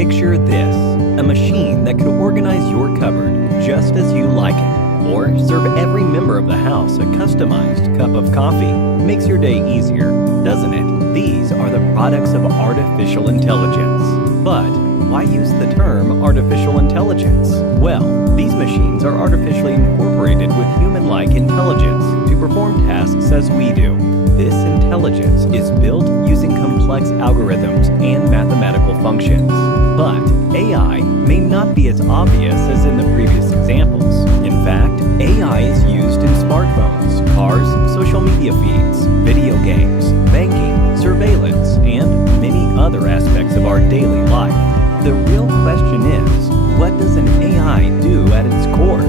Picture this, a machine that could organize your cupboard just as you like it, or serve every member of the house a customized cup of coffee. Makes your day easier, doesn't it? These are the products of artificial intelligence. But why use the term artificial intelligence? Well, these machines are artificially incorporated with human-like intelligence to perform tasks as we do. This intelligence is built using complex algorithms and mathematical functions. But AI may not be as obvious as in the previous examples. In fact, AI is used in smartphones, cars, social media feeds, video games, banking, surveillance, and many other aspects of our daily life. The real question is, what does an AI do at its core?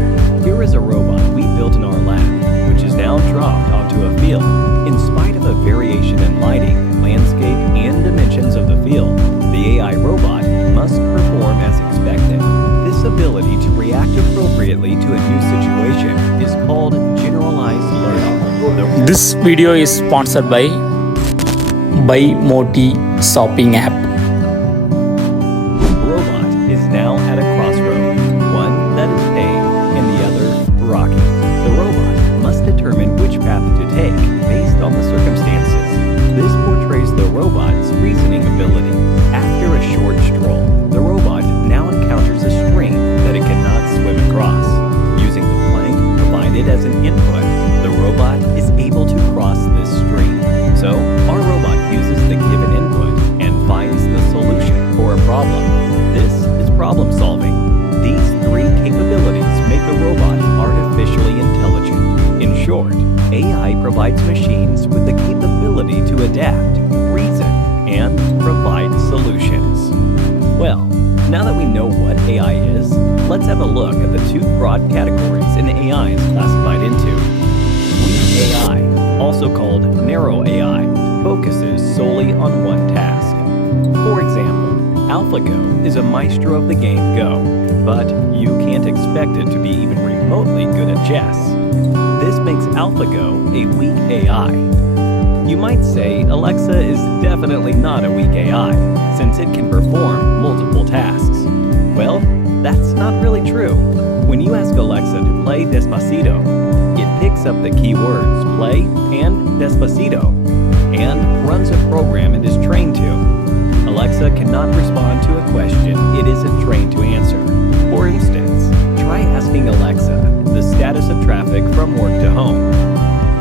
Here is a robot we built in our lab, which is now dropped onto a field. In spite of a variation in lighting, landscape, and dimensions of the field, the AI robot must perform as expected. This ability to react appropriately to a new situation is called generalized learning. This video is sponsored by BuyMote shopping app. The robot is now at a crossroad, one that is paved and the other rocky. The robot must determine which path to take based on the circumstances. This portrays the robot's reasoning ability. After a short stroll, the robot now encounters a stream that it cannot swim across. Using the plank provided as an input, the robot is able to cross this stream. So, our robot uses the given input and finds the solution for a problem. This is problem solving. These three capabilities make the robot artificially intelligent. In short, AI provides machines with the capability to adapt, reason, and provide solutions. Well, now that we know what AI is, let's have a look at the two broad categories an AI is classified into. Weak AI, also called narrow AI, focuses solely on one task. For example, AlphaGo is a maestro of the game Go, but you can't expect it to be even remotely good at chess. This makes AlphaGo a weak AI. You might say Alexa is definitely not a weak AI, since it can perform multiple tasks. Well, that's not really true. When you ask Alexa to play Despacito, it picks up the keywords play and Despacito, and runs a program it is trained to. Alexa cannot respond to a question it isn't trained to answer. For instance, try asking Alexa the status of traffic from work to home.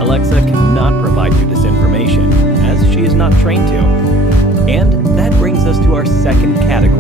Alexa cannot provide you this information, as she is not trained to. And that brings us to our second category